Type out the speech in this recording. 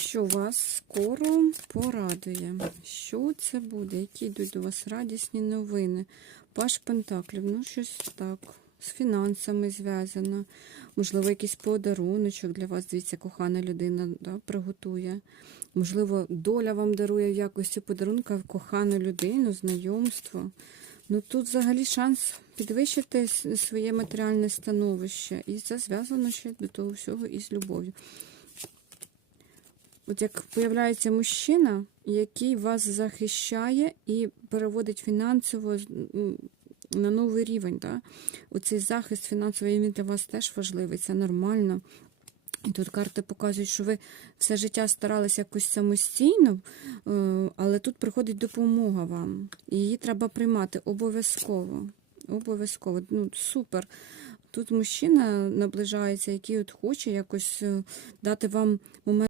що вас скоро порадує. Що це буде? Які йдуть до вас радісні новини? Паш Пентаклів, ну щось так. З фінансами зв'язано. Можливо, якийсь подаруночок для вас, дивіться, кохана людина да, приготує. Можливо, доля вам дарує в якості подарунка кохану людину, знайомство. Ну тут взагалі шанс підвищити своє матеріальне становище. І це зв'язано ще до того всього із любов'ю. От як появляється мужчина, який вас захищає і переводить фінансово на новий рівень. Да? Оцей захист фінансовий він для вас теж важливий, це нормально. І тут карти показують, що ви все життя старалися якось самостійно, е, але тут приходить допомога вам. Її треба приймати обов'язково. Обов'язково. Ну, супер. Тут мужчина наближається, який от хоче якось е, дати вам момент.